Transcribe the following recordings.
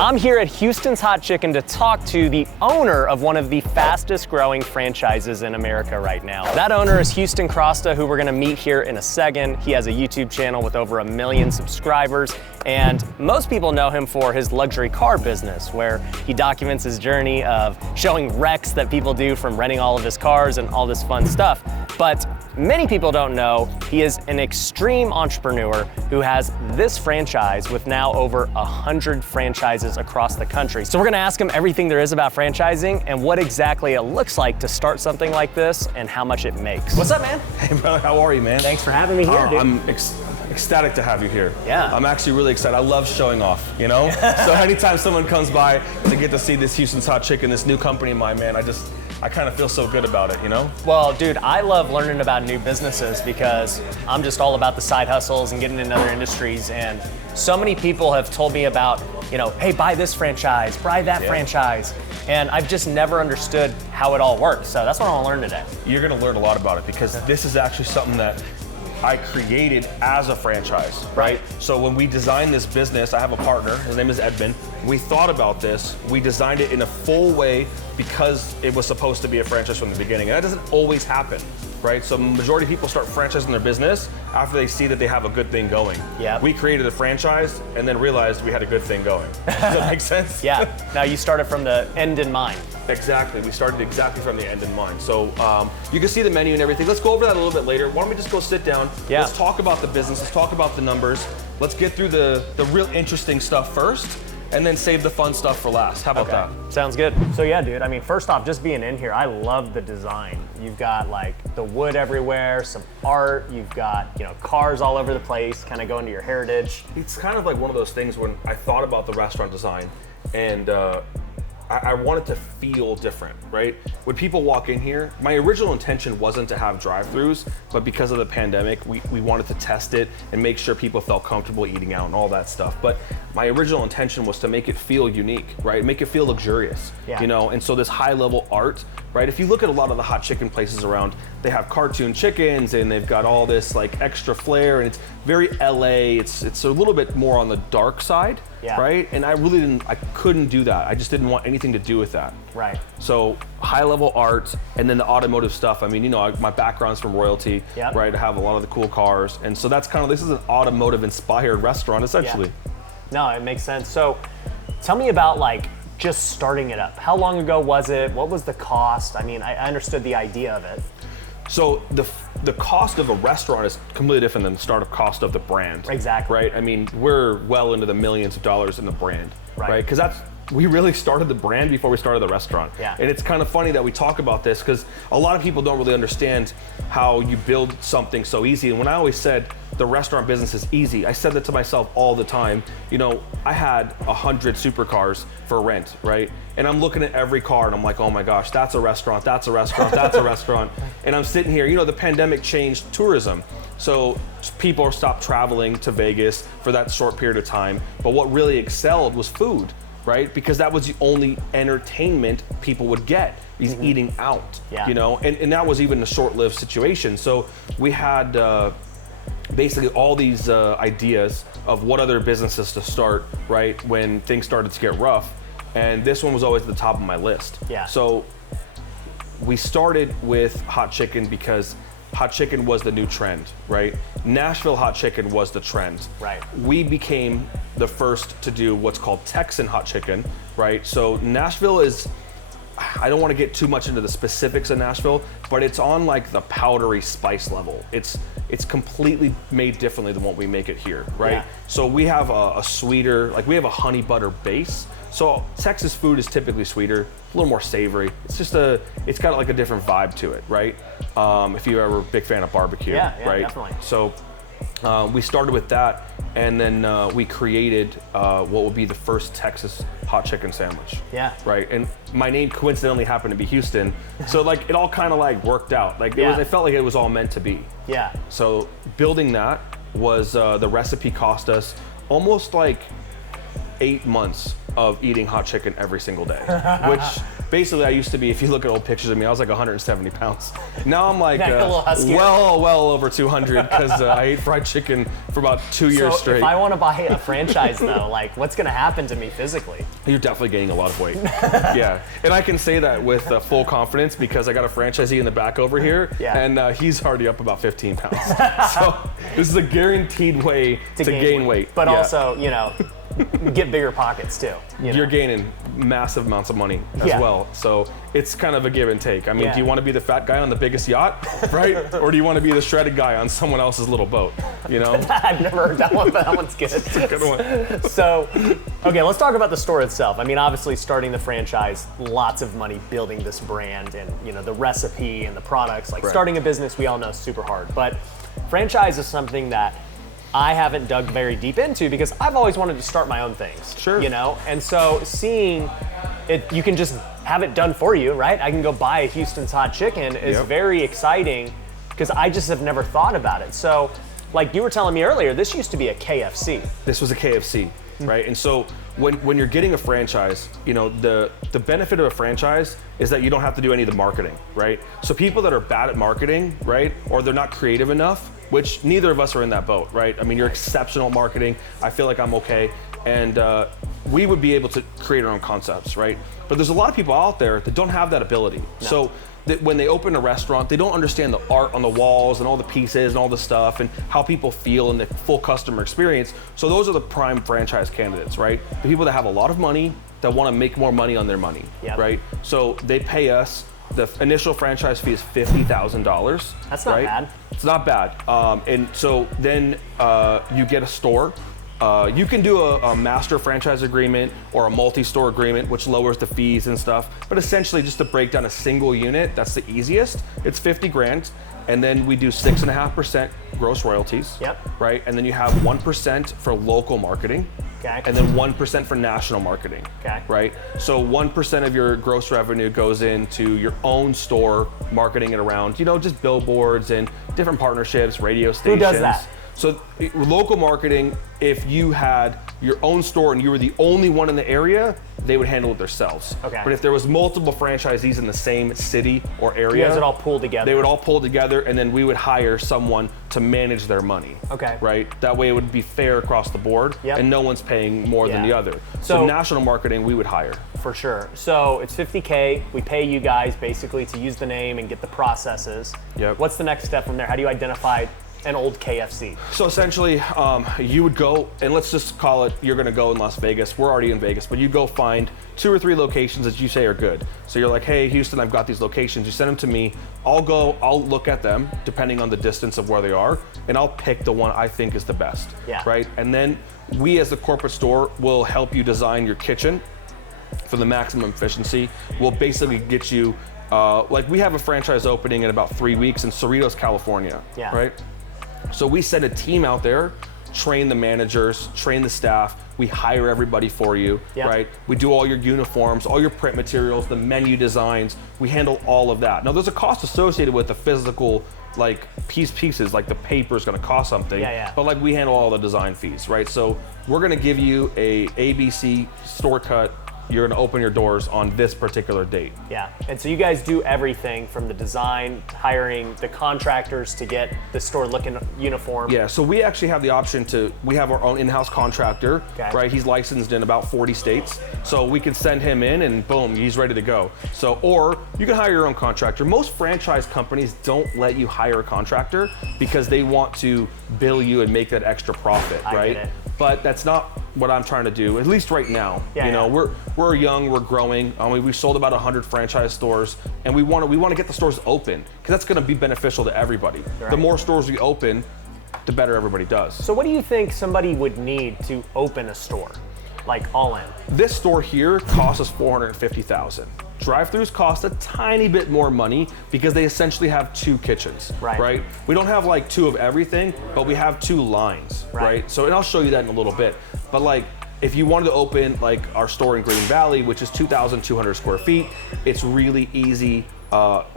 I'm here at Houston's Hot Chicken to talk to the owner of one of the fastest growing franchises in America right now. That owner is Houston Crosta, who we're gonna meet here in a second. He has a YouTube channel with over 1 million subscribers, and most people know him for his luxury car business, where he documents his journey of showing wrecks that people do from renting all of his cars and all this fun stuff. But many people don't know he is an extreme entrepreneur who has this franchise with now over 100 franchises across the country. So we're gonna ask him everything there is about franchising and what exactly it looks like to start something like this and how much it makes. What's up, man? Hey brother, how are you, man? Thanks for having me here, dude. I'm ecstatic to have you here. Yeah. I'm actually really excited. I love showing off, you know? So anytime someone comes by to get to see this Houston's Hot Chicken, this new company of mine, man, I kind of feel so good about it, you know? Well, dude, I love learning about new businesses because I'm just all about the side hustles and getting in other industries. And so many people have told me about, you know, hey, buy this franchise, buy that franchise. And I've just never understood how it all works. So that's what I want to learn today. You're going to learn a lot about it because this is actually something that I created as a franchise, right? So when we designed this business, I have a partner, his name is Edmund. We thought about this, we designed it in a full way because it was supposed to be a franchise from the beginning. And that doesn't always happen, right? So majority of people start franchising their business after they see that they have a good thing going. Yeah. We created a franchise and then realized we had a good thing going. Does that make sense? Yeah, now you started from the end in mind. Exactly, we started exactly from the end in mind. So you can see the menu and everything. Let's go over that a little bit later. Why don't we just go sit down? Yeah. Let's talk about the business, let's talk about the numbers. Let's get through the real interesting stuff first and then save the fun stuff for last. How about that? Sounds good. So yeah, dude, I mean, first off, just being in here, I love the design. You've got like the wood everywhere, some art, you've got, you know, cars all over the place, kind of going to your heritage. It's kind of like one of those things when I thought about the restaurant design and I wanted to feel different, right? When people walk in here, my original intention wasn't to have drive-thrus, but because of the pandemic, we wanted to test it and make sure people felt comfortable eating out and all that stuff. But my original intention was to make it feel unique, right? Make it feel luxurious, you know? And so this high-level art, right? If you look at a lot of the hot chicken places around, they have cartoon chickens and they've got all this like extra flair and it's very LA. It's a little bit more on the dark side, right? And I couldn't do that. I just didn't want anything to do with that. Right. So high level art and then the automotive stuff. I mean, you know, my background's from royalty, right? I have a lot of the cool cars. And so that's kind of, this is an automotive inspired restaurant essentially. No, it makes sense. So tell me about like just starting it up. How long ago was it? What was the cost? I mean, I understood the idea of it. So the cost of a restaurant is completely different than the startup cost of the brand. Exactly. Right? I mean, we're well into the millions of dollars in the brand, right? Because we really started the brand before we started the restaurant. Yeah. And it's kind of funny that we talk about this because a lot of people don't really understand how you build something so easy. And when I always said the restaurant business is easy, I said that to myself all the time. You know, I had 100 supercars for rent, right? And I'm looking at every car and I'm like, oh my gosh, that's a restaurant, that's a restaurant, that's a restaurant. And I'm sitting here, you know, the pandemic changed tourism. So people stopped traveling to Vegas for that short period of time. But what really excelled was food, right? Because that was the only entertainment people would get, is eating out, you know? And that was even a short-lived situation. So we had basically all these ideas of what other businesses to start, right? When things started to get rough. And this one was always at the top of my list. So we started with hot chicken because hot chicken was the new trend, right? Nashville hot chicken was the trend. Right. We became the first to do what's called Texan hot chicken, right? So Nashville is, I don't want to get too much into the specifics of Nashville, but it's on like the powdery spice level. It's completely made differently than what we make it here, right? So we have a sweeter, like we have a honey butter base. So Texas food is typically sweeter, a little more savory. It's just it's got like a different vibe to it, right? If you're ever a big fan of barbecue, right? Definitely. So we started with that, and then we created what would be the first Texas hot chicken sandwich. Right, and my name coincidentally happened to be Houston, so like it all kind of like worked out. Like it felt like it was all meant to be. So building that was the recipe cost us almost like 8 months of eating hot chicken every single day, which basically I used to be, if you look at old pictures of me, I was like 170 pounds. Now I'm like well over 200 because I ate fried chicken for about 2 years straight. If I want to buy a franchise though, like what's going to happen to me physically? You're definitely gaining a lot of weight. Yeah, and I can say that with full confidence because I got a franchisee in the back over here, and he's already up about 15 pounds. So this is a guaranteed way to gain weight. But also, you know, get bigger pockets too. You're gaining massive amounts of money as well. So it's kind of a give and take. I mean, do you want to be the fat guy on the biggest yacht, right? Or do you want to be the shredded guy on someone else's little boat, you know? I've never heard that one, but that one's good. It's a good one. So, okay, let's talk about the store itself. I mean, obviously starting the franchise, lots of money building this brand and, you know, the recipe and the products. Like starting a business, we all know is super hard. But franchise is something that I haven't dug very deep into because I've always wanted to start my own things. Sure. You know, and so seeing it, you can just have it done for you, right? I can go buy a Houston's hot chicken is very exciting because I just have never thought about it. So, like you were telling me earlier, this used to be a KFC. This was a KFC, right? And so when you're getting a franchise, you know, the benefit of a franchise is that you don't have to do any of the marketing, right? So people that are bad at marketing, right, or they're not creative enough, which neither of us are in that boat, right? I mean, you're exceptional at marketing. I feel like I'm okay. And we would be able to create our own concepts, right? But there's a lot of people out there that don't have that ability. No. So that when they open a restaurant, they don't understand the art on the walls and all the pieces and all the stuff and how people feel and the full customer experience. So those are the prime franchise candidates, right? The people that have a lot of money, that want to make more money on their money, right? So they pay us. The initial franchise fee is $50,000. That's not bad. It's not bad. And so then you get a store. You can do a master franchise agreement or a multi-store agreement, which lowers the fees and stuff. But essentially, just to break down a single unit, that's the easiest. It's 50 grand. And then we do 6.5% gross royalties, right? And then you have 1% for local marketing. Okay. And then 1% for national marketing, right? So 1% of your gross revenue goes into your own store, marketing it around, you know, just billboards and different partnerships, radio stations. Who does that? So local marketing, if you had your own store and you were the only one in the area, they would handle it themselves. Okay. But if there was multiple franchisees in the same city or area, you guys would all pull together. They would all pull together, and then we would hire someone to manage their money. Okay. Right? That way it would be fair across the board, and no one's paying more than the other. So national marketing, we would hire. For sure. So it's $50K. We pay you guys basically to use the name and get the processes. What's the next step from there? How do you identify an old KFC? So essentially, you would go, and let's just call it, you're gonna go in Las Vegas. We're already in Vegas, but you go find 2 or 3 locations that you say are good. So you're like, hey, Houston, I've got these locations. You send them to me. I'll look at them depending on the distance of where they are, and I'll pick the one I think is the best, right? And then we as the corporate store will help you design your kitchen for the maximum efficiency. We'll basically get you, like we have a franchise opening in about 3 weeks in Cerritos, California, right? So we send a team out there, train the managers, train the staff. We hire everybody for you, right? We do all your uniforms, all your print materials, the menu designs. We handle all of that. Now there's a cost associated with the physical, like pieces, like the paper is gonna cost something, but like we handle all the design fees, right? So we're gonna give you a ABC store cut. You're gonna open your doors on this particular date. And so you guys do everything from the design, hiring the contractors to get the store looking uniform. So we actually have the option we have our own in-house contractor, right? He's licensed in about 40 states. So we can send him in and boom, he's ready to go. So, or you can hire your own contractor. Most franchise companies don't let you hire a contractor because they want to bill you and make that extra profit, right? Get it. But that's not what I'm trying to do, at least right now. You know, we're young, we're growing. We sold about 100 franchise stores, and we want to get the stores open because that's going to be beneficial to everybody. The more stores we open, the better everybody does. So what do you think somebody would need to open a store, like all in? This store here costs us $450,000. Drive-thrus cost a tiny bit more money because they essentially have 2 kitchens, right? We don't have like 2 of everything, but we have 2 lines, right? So, and I'll show you that in a little bit. But like, if you wanted to open like our store in Green Valley, which is 2,200 square feet, it's really easy,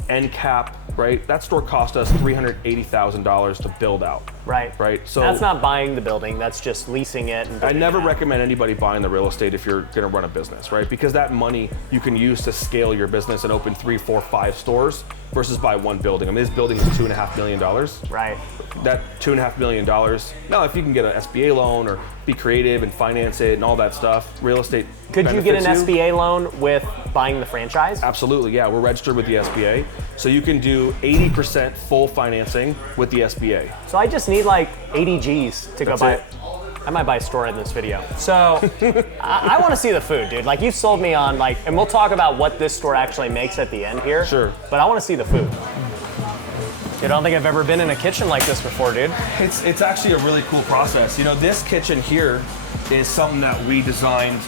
end cap, right? That store cost us $380,000 to build out. Right. Right. So that's not buying the building. That's just leasing it. And I building never it out. recommend anybody buying the real estate if you're going to run a business, right? Because that money you can use to scale your business and open 3, 4, 5 stores versus buy one building. I mean, this building is $2.5 million. Right. That $2.5 million. Now, if you can get an SBA loan or be creative and finance it and all that stuff, real estate. Could you get an benefits you. SBA loan with buying the franchise? Absolutely, yeah. We're registered with the SBA. So you can do 80% full financing with the SBA. So I just need like 80 G's to go That's buy it. I might buy a store in this video. So I want to see the food, dude. Like you've sold me on like, and we'll talk about what this store actually makes at the end here. Sure. But I want to see the food. Dude, I don't think I've ever been in a kitchen like this before, dude. It's actually a really cool process. You know, this kitchen here is something that we designed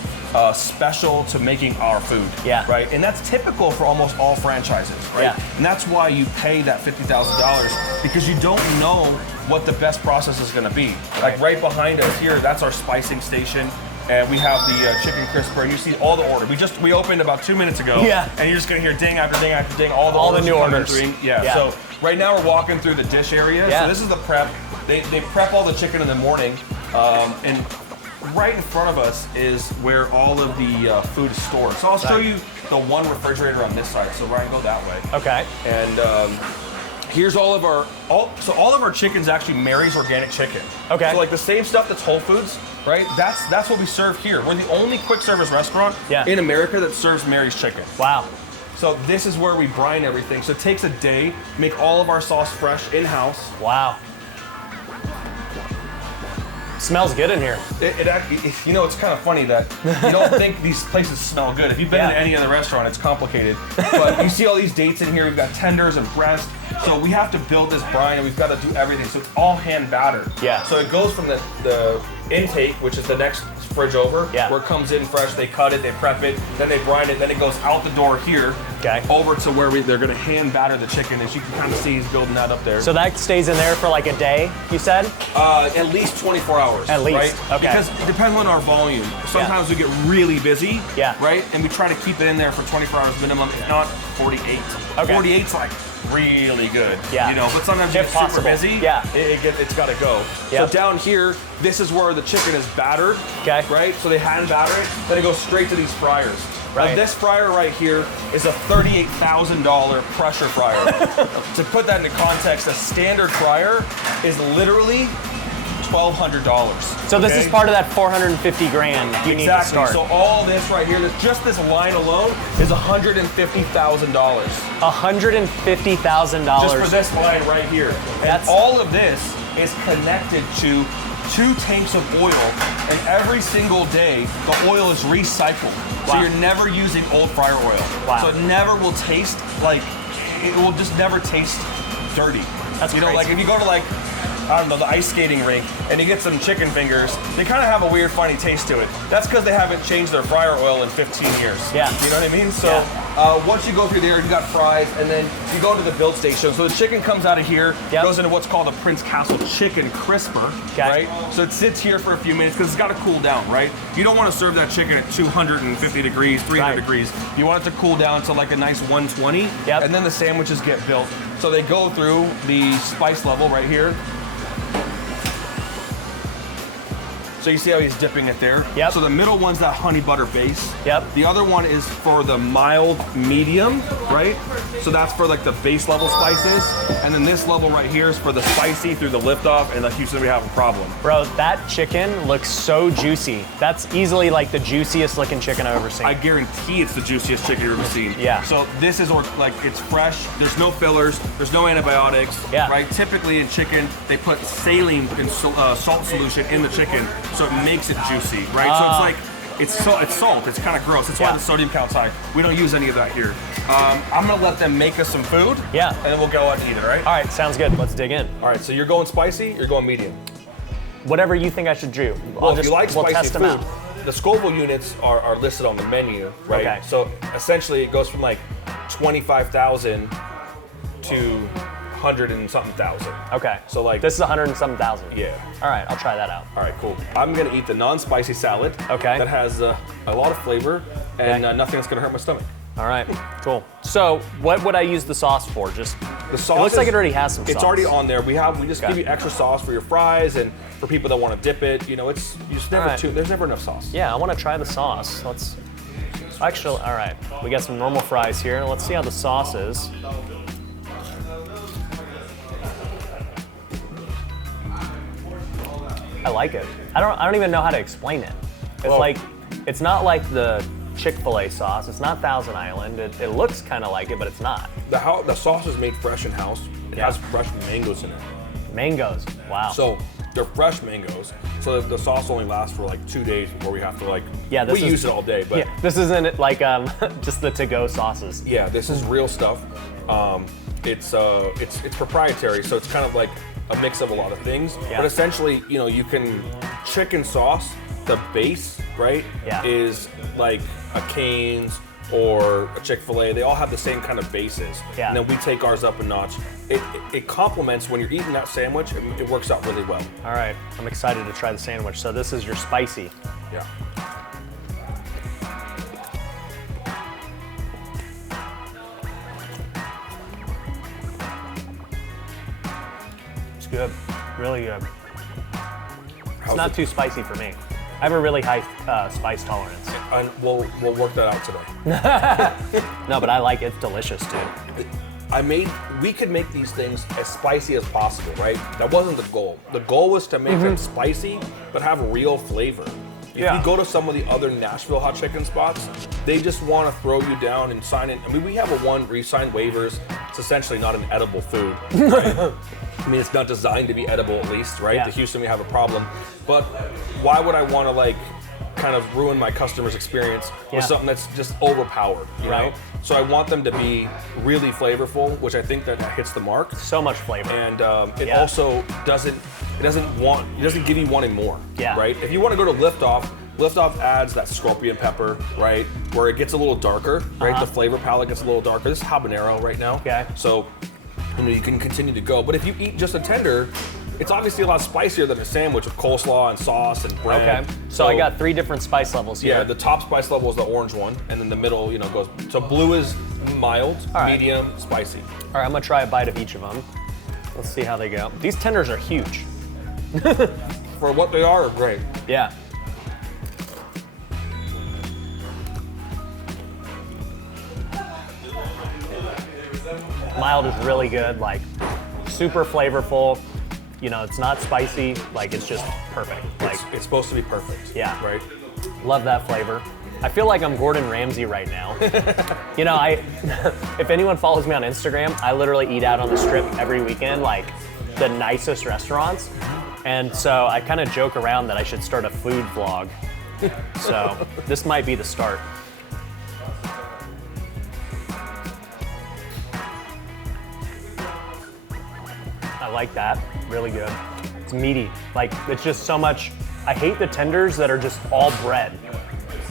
special to making our food. Yeah. Right? And that's typical for almost all franchises, right? Yeah. And that's why you pay that $50,000 because you don't know what the best process is gonna be. Like right behind us here, that's our spicing station. And we have the chicken crisper, and you see all the order. We opened about 2 minutes ago. Yeah. And you're just gonna hear ding after ding after ding, all the new coming orders. through. Yeah. So right now we're walking through the dish area. Yeah. So this is the prep. They prep all the chicken in the morning, and right in front of us is where all of the food is stored. So I'll show you the one refrigerator on this side. So Ryan, go that way. Okay. And here's all of our chickens actually Mary's organic chicken. Okay. So like the same stuff that's Whole Foods, right? That's what we serve here. We're the only quick service restaurant in America that serves Mary's chicken. Wow. So this is where we brine everything. So it takes a day, make all of our sauce fresh in-house. Wow. Smells good in here. It actually, you know, it's kind of funny that you don't think these places smell good. If you've been to any other restaurant, it's complicated. But you see all these dates in here. We've got tenders and breast. So we have to build this brine, and we've got to do everything. So it's all hand battered. Yeah. So it goes from the intake, which is the next fridge over, where it comes in fresh. They cut it, they prep it, then they brine it, then it goes out the door here, over to where they're going to hand batter the chicken. As you can kind of see, he's building that up there. So that stays in there for like a day, you said? At least 24 hours. At least, right? okay. Because it depends on our volume. Sometimes we get really busy, Yeah. right? And we try to keep it in there for 24 hours minimum, if not 48. Okay. 48's like really good, Yeah. you know, but sometimes you If get super possible. busy, Yeah. it's got to go. Yep. So down here, this is where the chicken is battered, Okay. right? So they hand batter it, then it goes straight to these fryers. Right. Now, this fryer right here is a $38,000 pressure fryer. To put that into context, a standard fryer is literally $1,200. So this is part of that 450 grand you need to start. So all this right here, just this line alone is $150,000. $150,000. Just for this line right here. And all of this is connected to 2 tanks of oil, and every single day the oil is recycled. Wow. So you're never using old fryer oil. Wow. So it never will taste like, it will just never taste dirty. That's you know, crazy. like if you go to like, I don't know, the ice skating rink, and you get some chicken fingers, they kind of have a weird, funny taste to it. That's because they haven't changed their fryer oil in 15 years. Yeah. You know what I mean? So once you go through there, you got fries, and then you go to the build station. So the chicken comes out of here, goes into what's called a Prince Castle chicken crisper, right? So it sits here for a few minutes because it's got to cool down, right? You don't want to serve that chicken at 250 degrees, 300 degrees. You want it to cool down to like a nice 120, and then the sandwiches get built. So they go through the spice level right here. So you see how he's dipping it there? Yep. So the middle one's that honey butter base. Yep. The other one is for the mild medium, right? So that's for like the base level spices. And then this level right here is for the spicy through the lift off, and like you said, we have a problem. Bro, that chicken looks so juicy. That's easily like the juiciest looking chicken I've ever seen. I guarantee it's the juiciest chicken you've ever seen. Yeah. So this is like, it's fresh, there's no fillers, there's no antibiotics, right? Typically in chicken, they put saline and salt solution in the chicken, so it makes it juicy, right? So it's like, it's salt, it's kind of gross. That's why the sodium count's high. We don't use any of that here. I'm gonna let them make us some food, and then we'll go out and eat it, all right? All right, sounds good. Let's dig in. All right, so you're going spicy, you're going medium. Whatever you think I should do. Well, if you like we'll spicy test them food, out. the Scoville units are listed on the menu, right? Okay. So essentially it goes from like 25,000 to 100 and something thousand. Okay. So like this is 100 and something thousand. Yeah. All right, I'll try that out. All right, cool. I'm gonna eat the non-spicy salad. Okay. That has a lot of flavor and nothing that's gonna hurt my stomach. All right, cool. So what would I use the sauce for? Just The sauce it looks like it already has some sauce. It's already on there. We just Okay. give you extra sauce for your fries and for people that want to dip it. You know, it's you just never All right. there's never enough sauce. Yeah, I want to try the sauce. Let's actually. All right, we got some normal fries here. Let's see how the sauce is. I like it. I don't even know how to explain it. It's Well- like, it's not like the Chick-fil-A sauce. It's not Thousand Island. It looks kind of like it, but it's not. The sauce is made fresh in house. It Yeah. has fresh mangoes in it. Mangoes. Wow. So they're fresh mangoes. So the sauce only lasts for like 2 days before we have to like. Yeah, we use it all day, but yeah, this isn't like just the to-go sauces. yeah, this is real stuff. It's proprietary, so it's kind of like a mix of a lot of things. Yeah. But essentially, you know, you can chicken sauce. The base, right, Yeah. is like a Cane's or a Chick-fil-A. They all have the same kind of bases. Yeah. And then we take ours up a notch. It complements when you're eating that sandwich. It works out really well. All right, I'm excited to try the sandwich. So this is your spicy. Yeah. It's good, really good. It's How's not it? too spicy for me. I have a really high spice tolerance. And we'll work that out today. No, but I like it. It's delicious, dude. We could make these things as spicy as possible, right? That wasn't the goal. The goal was to make them spicy, but have real flavor. If Yeah. you go to some of the other Nashville hot chicken spots, they just want to throw you down and sign it. I mean, we have we sign waivers. It's essentially not an edible food. Right? I mean, it's not designed to be edible, at least, right? Yeah. The Houston, we have a problem. But why would I want to like kind of ruin my customer's experience Yeah. with something that's just overpowered, you Right. know? So I want them to be really flavorful, which I think that hits the mark. So much flavor. And it Yeah. also doesn't give you wanting more, Yeah. right? If you want to go to Liftoff adds that scorpion pepper, right? Where it gets a little darker, right? Uh-huh. The flavor palette gets a little darker. This is habanero right now. Okay. So, you know, you can continue to go. But if you eat just a tender, it's obviously a lot spicier than a sandwich with coleslaw and sauce and bread. Okay. So I got 3 different spice levels here. Yeah, the top spice level is the orange one, and then the middle, you know, goes. So blue is mild, All right. medium, spicy. All right, I'm gonna try a bite of each of them. Let's see how they go. These tenders are huge. For what they are great. Yeah. Mild is really good, like super flavorful. You know, it's not spicy, like it's just perfect. Like, It's supposed to be perfect. Yeah. Right. love that flavor. I feel like I'm Gordon Ramsay right now. You know, if anyone follows me on Instagram, I literally eat out on the strip every weekend, like the nicest restaurants. And so I kind of joke around that I should start a food vlog. So this might be the start. I like that, really good. It's meaty, like it's just so much. I hate the tenders that are just all bread.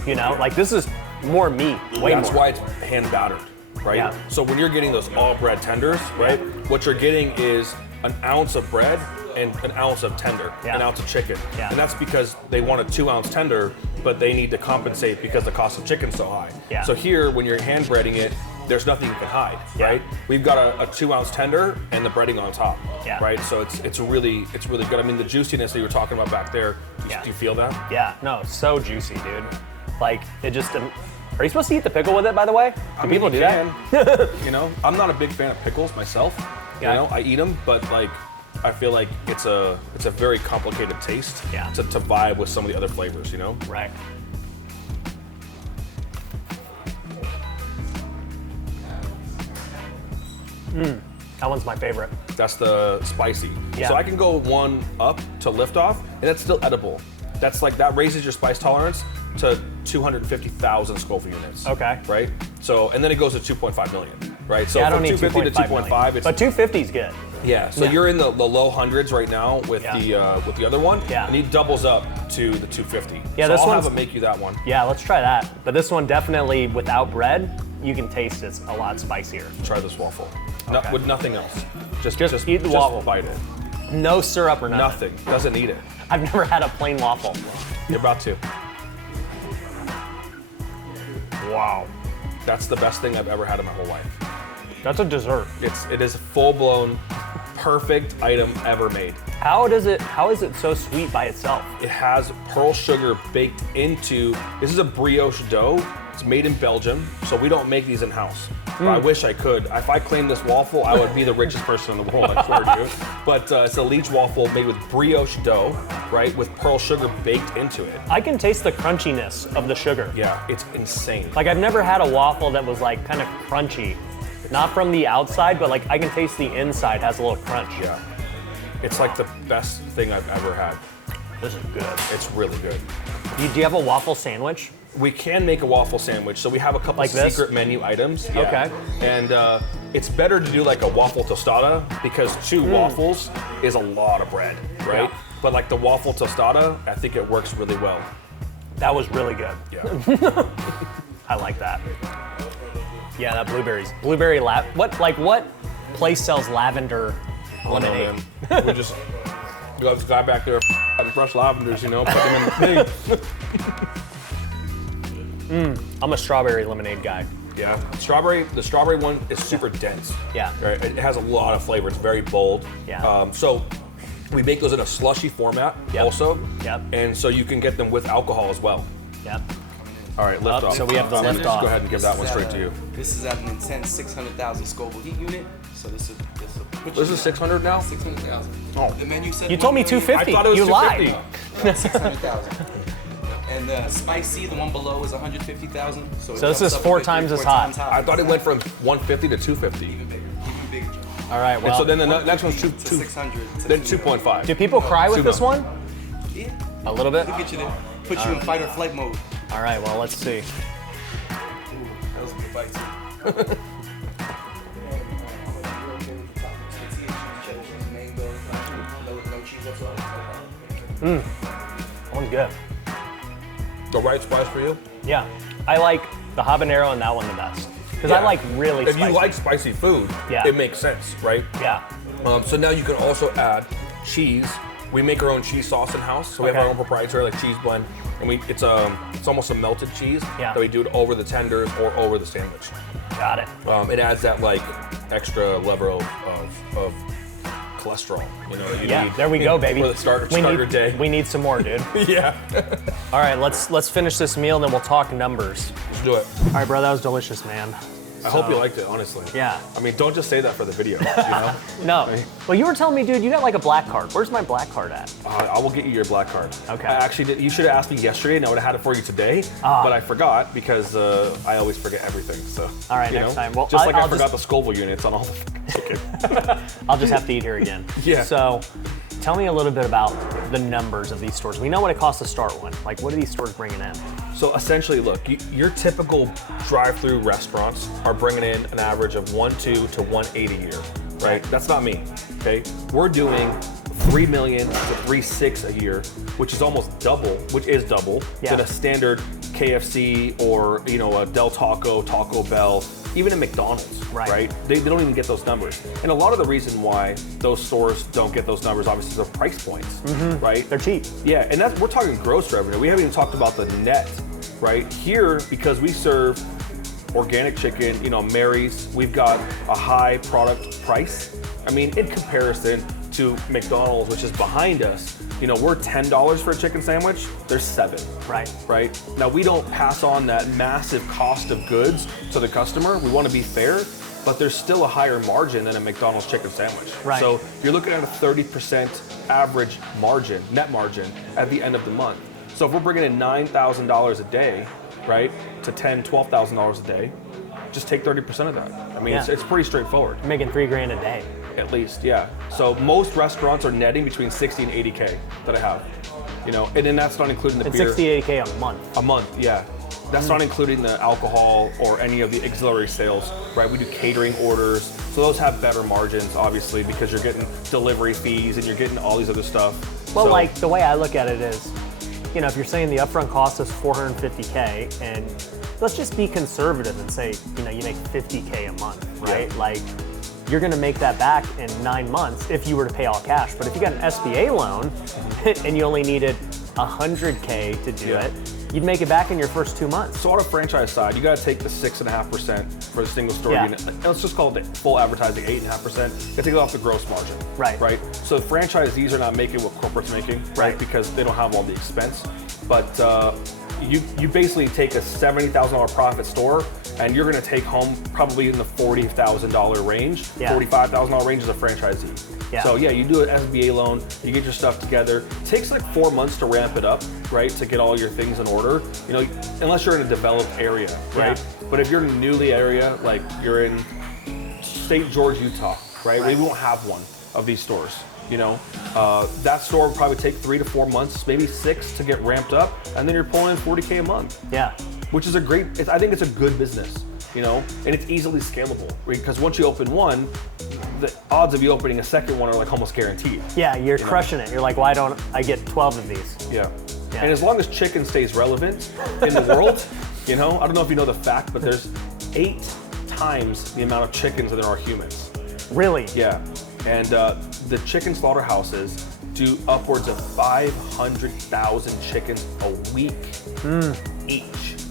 You know, like this is more meat, way That's more. why it's hand battered, right? Yeah. So when you're getting those all bread tenders, right, what you're getting is an ounce of bread and an ounce of tender, Yeah. an ounce of chicken. Yeah. And that's because they want a 2-ounce tender, but they need to compensate because the cost of chicken's so high. Yeah. So here, when you're hand breading it, there's nothing you can hide, Yeah. right? We've got a 2-ounce tender and the breading on top, Yeah. right? So it's really good. I mean, the juiciness that you were talking about back there, Yeah. do you feel that? Yeah, no, it's so juicy, dude. Like it just. Are you supposed to eat the pickle with it, by the way? Do people do that? You know, I'm not a big fan of pickles myself. Yeah. You know, I eat them, but like, I feel like it's a very complicated taste Yeah. to vibe with some of the other flavors. You know. Right. That one's my favorite. That's the spicy. Yeah. So I can go one up to lift off, and that's still edible. That's like, that raises your spice tolerance to 250,000 Scoville units. Okay. Right? So, and then it goes to 2.5 million, right? So Yeah, I don't from need 250 to 2.5 2.5, million. it's, But 250 is good. yeah. So Yeah. you're in the low hundreds right now with Yeah. the other one. Yeah. And he doubles up to the 250. Yeah, so this I'll one's- have him make you that one. Yeah, let's try that. But this one definitely, without bread, you can taste it's a lot spicier. Try this waffle. No, Okay. with nothing else. Just eat the waffle. Bite it. No syrup or nothing. Nothing. Doesn't need it. I've never had a plain waffle. You're about to. Wow. That's the best thing I've ever had in my whole life. That's a dessert. It is a full-blown, perfect item ever made. How is it so sweet by itself? It has pearl sugar baked into, this is a brioche dough. It's made in Belgium, so we don't make these in-house. I wish I could. If I claimed this waffle, I would be the richest person in the world, I swear to you. But it's a Leach waffle made with brioche dough, right, with pearl sugar baked into it. I can taste the crunchiness of the sugar. Yeah, it's insane. Like I've never had a waffle that was like kind of crunchy. Not from the outside, but like I can taste the inside has a little crunch. Yeah. It's like the best thing I've ever had. This is good. It's really good. Do you have a waffle sandwich? We can make a waffle sandwich, so we have a couple Like this? secret menu items. Yeah. Okay. And it's better to do like a waffle tostada because 2 waffles is a lot of bread, right? Yeah. But like the waffle tostada, I think it works really well. That was really good. Yeah. I like that. Yeah, that blueberry what place sells lavender lemonade? Oh, we just got this guy back there and fresh lavenders, you know, put them in the thing. I'm a strawberry lemonade guy. Yeah, the strawberry one is super dense. Yeah. Right? It has a lot of flavor. It's very bold. Yeah. So we make those in a slushy format also. Yep. And so you can get them with alcohol as well. Yep. All right, lift off. So we have the lift Just off. go ahead and give that one straight to you. This is at an intense 600,000 Scoville heat unit. So this is This is 600 now? 600,000. Oh. The menu said You told me 250. I thought it was You 250. lied. 600,000. And the spicy, the one below, is 150,000. So this is 4 times as hot. I thought it went from 150 to 250. Even bigger. Even bigger. All right, And well, so then the next one's to 2, 600. to then 200. 2.5. do people cry with this one? Yeah. A little bit? We'll get you there. Put you in fight or flight mode. All right, well, let's see. Ooh, that was a good bite too. That one's good. The right spice for you? Yeah, I like the habanero and that one the best. Because I Yeah. like really If spicy. you like spicy food, Yeah. it makes sense, right? Yeah. So now you can also add cheese. We make our own cheese sauce in house, so we have Okay. our own proprietary like cheese blend, and it's almost a melted cheese Yeah. that we do it over the tenders or over the sandwich. Got it. It adds that like extra level of cholesterol, you know. That you Yeah, need there we go, baby. For the start we your need, day. We need some more, dude. Yeah, All right, let's finish this meal, and then we'll talk numbers. let's do it. All right, bro, that was delicious, man. I hope you liked it, honestly. Yeah. I mean, don't just say that for the video, you know. No. Well, you were telling me, dude, you got like a black card. Where's my black card at? I will get you your black card. Okay. I actually did. You should have asked me yesterday, and I would have had it for you today. But I forgot because I always forget everything. So. All right, you next know? time. Well, just like I I'll forgot the Scoville units on all the fucking chicken. I'll just have to eat here again. Yeah. So, tell me a little bit about the numbers of these stores. We know what it costs to start one. Like, what are these stores bringing in? So essentially, look, your typical drive-through restaurants are bringing in an average of 1.2 to 1.8 a year, right? That's not me. Okay, we're doing 3 million to 3.6 a year, which is almost double, than a standard KFC or a Del Taco, Taco Bell, even a McDonald's, right? They don't even get those numbers. And a lot of the reason why those stores don't get those numbers, obviously, is the price points, right? They're cheap. Yeah, and we're talking gross revenue. We haven't even talked about the net, right? Here, because we serve organic chicken, Mary's, we've got a high product price. I mean, in comparison to McDonald's, which is behind us, we're $10 for a chicken sandwich, they're $7. Right? Now, we don't pass on that massive cost of goods to the customer. We want to be fair, but there's still a higher margin than a McDonald's chicken sandwich. Right. So you're looking at a 30% average margin, net margin, at the end of the month. So if we're bringing in $9,000 a day, right, to $10,000, $12,000 a day, just take 30% of that. I mean, Yeah. it's pretty straightforward. You're making $3,000 a day. At least, yeah. So most restaurants are netting between 60 and 80K that I have, and then that's not including the And beer. 60 to 80K a month. A month, yeah. That's not including the alcohol or any of the auxiliary sales, right? We do catering orders, so those have better margins, obviously, because you're getting delivery fees and you're getting all these other stuff. Well, So- like the way I look at it is, if you're saying the upfront cost is 450K, and let's just be conservative and say, you make 50K a month, right? Yeah. Like, you're gonna make that back in 9 months if you were to pay all cash. But if you got an SBA loan and you only needed 100K to do Yeah. it, you'd make it back in your first 2 months. So on a franchise side, you got to take the 6.5% for the single store Yeah. unit. And let's just call it full advertising, 8.5%. You got to take it off the gross margin. Right. Right. So franchisees are not making what corporate's making, Right. Because they don't have all the expense. But you basically take a $70,000 profit store, and you're going to take home probably in the $40,000 range, Yeah. $45,000 range as a franchisee. Yeah. So yeah, you do an SBA loan, you get your stuff together. It takes like 4 months to ramp it up, right? To get all your things in order. You know, unless you're in a developed area, right? Yeah. But if you're in a newly area, like you're in St. George, Utah, right? Right. We won't have one of these stores. You know, that store will probably take 3 to 4 months, maybe 6 to get ramped up, and then you're pulling in $40K a month. Yeah. Which is I think it's a good business, you know, and it's easily scalable because once you open one, the odds of you opening a second one are like almost guaranteed. Yeah, you're crushing it. You're like, why don't I get 12 of these? Yeah. Yeah. And as long as chicken stays relevant in the world, you know, I don't know if you know the fact, but there's 8 times the amount of chickens that there are humans. Really? Yeah. And the chicken slaughterhouses do upwards of 500,000 chickens a week each.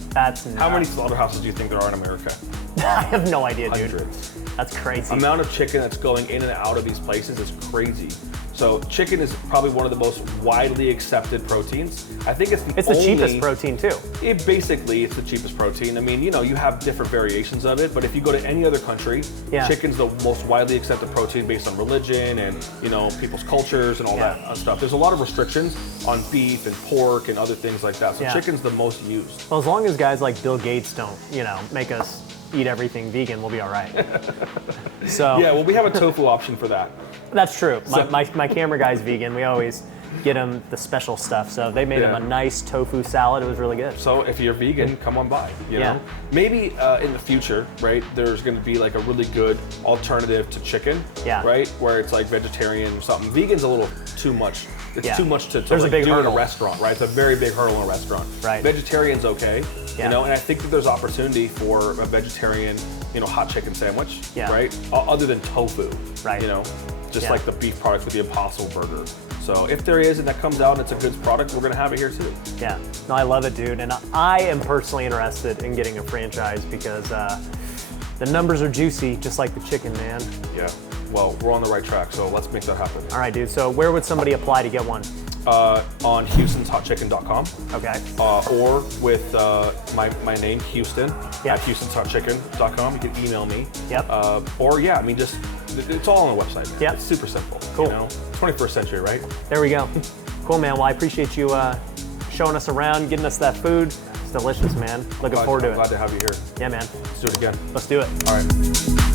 That's nuts. How many slaughterhouses do you think there are in America? I have no idea, dude. Hundreds. That's crazy. Amount of chicken that's going in and out of these places is crazy. So chicken is probably one of the most widely accepted proteins. I think it's the cheapest protein too. It's the cheapest protein. I mean, you know, you have different variations of it, but if you go to any other country, Yeah. chicken's the most widely accepted protein based on religion and, you know, people's cultures and all Yeah. that stuff. There's a lot of restrictions on beef and pork and other things like that. So Yeah. chicken's the most used. Well, as long as guys like Bill Gates don't, you know, make us eat everything vegan, we'll be all right. So Yeah, well, we have a tofu option for that. that's true. My camera guy's vegan. We always get him the special stuff. So they made him Yeah. a nice tofu salad. It was really good. So if you're vegan, come on by. You Yeah. know, maybe in the future, right? There's going to be like a really good alternative to chicken, Yeah. right? Where it's like vegetarian or something. Vegan's a little too much. It's Yeah. too much to There's a like big do in a hurdle. restaurant, right? It's a very big hurdle in a restaurant. Right. Vegetarian's okay, Yeah. you know, and I think that there's opportunity for a vegetarian, you know, hot chicken sandwich, Yeah. right? Other than tofu, Right. You know, just Yeah. like the beef products with the Impossible Burger. So if there is and that comes out and it's a good product, we're gonna have it here too. Yeah, no, I love it, dude. And I am personally interested in getting a franchise because the numbers are juicy, just like the chicken, man. Yeah. Well, we're on the right track, so let's make that happen. All right, dude. So where would somebody apply to get one? On HoustonsHotChicken.com, Okay. or with my name, Houston, Yeah. at HoustonsHotChicken.com. You can email me. Yep. Or yeah, I mean, just it's all on the website. Man. Yep. It's super simple. Cool. You know, 21st century, right? There we go. Cool, man. Well, I appreciate you showing us around, getting us that food. It's delicious, man. Looking forward to I'm glad it. to have you here. Yeah, man. Let's do it again. Let's do it. All right.